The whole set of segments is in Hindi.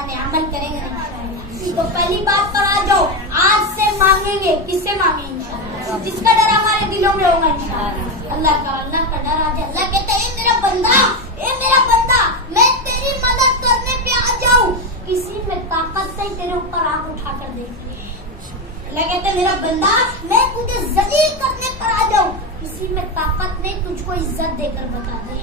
पुराने अमल करेंगे इंशाअल्लाह। तो पहली बात पर आ जाओ, आज से मांगेंगे, किससे मांगेंगे इंशाअल्लाह? जिसका डर हमारे दिलों में होगा इंशाअल्लाह। अल्लाह का डर आ जाए। अल्लाह कहते हैं मेरा बंदा, मैं तेरी मदद करने पे आ जाऊं, किसी में ताकत नहीं तेरे ऊपर आंख उठाकर देख। अल्लाह कहते हैं मेरा बंदा, मैं तुझे जलील करने पर आ जाऊं, किसी में ताकत नहीं तुझको इज्जत देकर बता दे।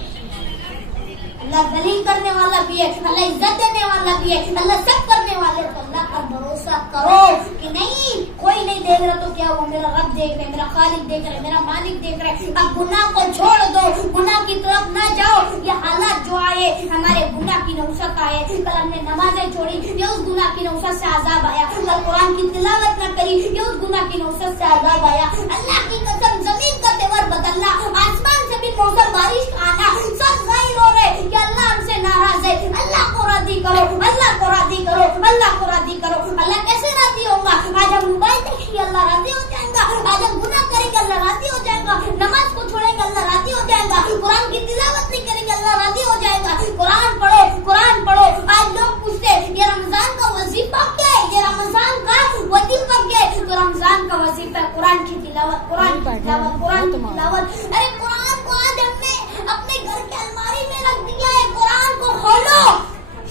अल्लाह जलील करने वाला भी है, अल्लाह इज्जत देने वाला भी है, अल्लाह सब करने वाले। तो अल्लाह का भरोसा करो कि नहीं कोई नहीं देख रहा तो क्या हुआ, मेरा रब देख रहे, मेरा खालिक देख रहे, मेरा मालिक देख रहे। अब गुनाह को छोड़ दो, गुनाह की तरफ ना जाओ। ये हालात जो आए हमारे गुनाह की नौसत आए, कल हमने नमाजें छोड़ी, ये उस गुनाह की नौसत से आजाब आया। कल कुरान की तिलावत न करी, ये उस गुनाह की नौसत से आजाब आया। अल्लाह की कसम जमीन का तेवर बदलना, आसमान से भी मौसम बारिश आना, सब जाहिर हो रहे कि अल्लाह हमसे नाराज है। अल्लाह को राजी करो, अल्लाह को राजी करो, अल्लाह को राजी करो। अल्लाह कैसे राजी होगा? आज हम मोबाइल देखेंगे अल्लाह राजी हो जाएगा, आज हम गुनाह करेंगे अल्लाह राजी हो जाएगा, नमाज को छोड़ेंगे अल्लाह राजी हो जाएगा, कुरान की तिलावत नहीं करेंगे अल्लाह राजी हो जाएगा। कुरान पढ़ो, कुरान पढ़ो। आज लोग पूछते ये रमजान का वजीफा क्या है, ये रमजान का वजीफा क्या है? तो रमजान का वजीफा कुरान की तिलावत, कुरान की तिलावत, कुरान की तिलावत। अरे कुरान को आज हमने अपने घर के अलमारी में रख दिया है, कुरान को खोलो,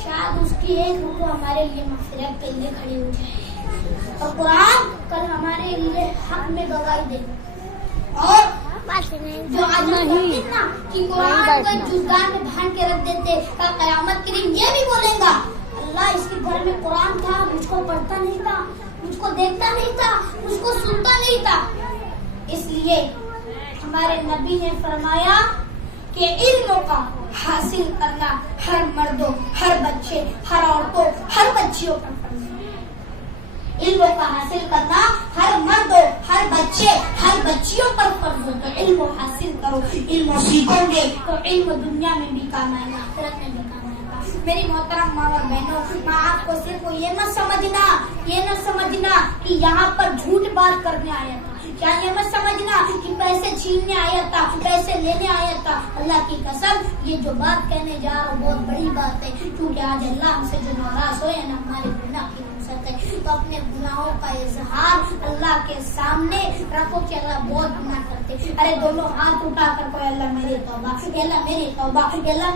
शायद उसकी एक रुको हमारे लिए मगफिरत के लिए खड़ी हो जाए। और कुरान कल हमारे लिए हक में गवाही दे। और जो आज नहीं ना कि कुरान को जुज़दान में बांध के रख देते, कल क़यामत के दिन ये भी बोलेगा अल्लाह इसके घर में कुरान था, मुझको पढ़ता नहीं था, मुझको देखता नहीं था, मुझको सुनता नहीं था। इसलिए हमारे नबी ने फरमाया कि इल्म का हासिल करना हर मर्दों, हर बच्चे, हर औरतों, हर बच्चियों पर फर्ज है। इल्म का हासिल करना हर मर्दों, हर बच्चे, हर बच्चियों पर फर्ज है। तो इल्म हासिल करो, इल्म सीखोगे तो इल्म दुनिया में भी काम आएगा, आखिरत में भी काम आएगा। मेरी मोहतरम माँ और बहनों, मैं आपको सिर्फ ये न समझना कि यहाँ पर झूठ बात करने आया था, क्या ये मत समझना कि पैसे छीनने आया था, पैसे लेने आया था। अल्लाह की कसम ये जो बात कहने जा रहा हूँ बहुत बड़ी बात है, क्योंकि आज अल्लाह हमसे जो नाराज हो ना हमारे गुनाह की नुसरत है। तो अपने गुनाहों का इजहार अल्लाह के सामने रखो कि अल्लाह बहुत गुनाह करते। अरे दोनों हाथ उठा कर कोई अल्लाह मेरी तौबा, अल्लाह मेरी तौबा, अल्लाह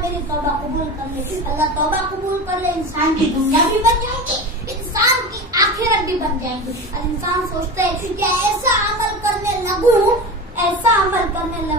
मेरी तौबा कबूल कर ले। अल्लाह तौबा कबूल कर ले, इंसान की दुनिया भी बन जाएगी, इंसान की आखिरत भी बन जाएगी। और इंसान सोचते है कि ऐसा अमल करने लगूं, ऐसा अमल करने लगूं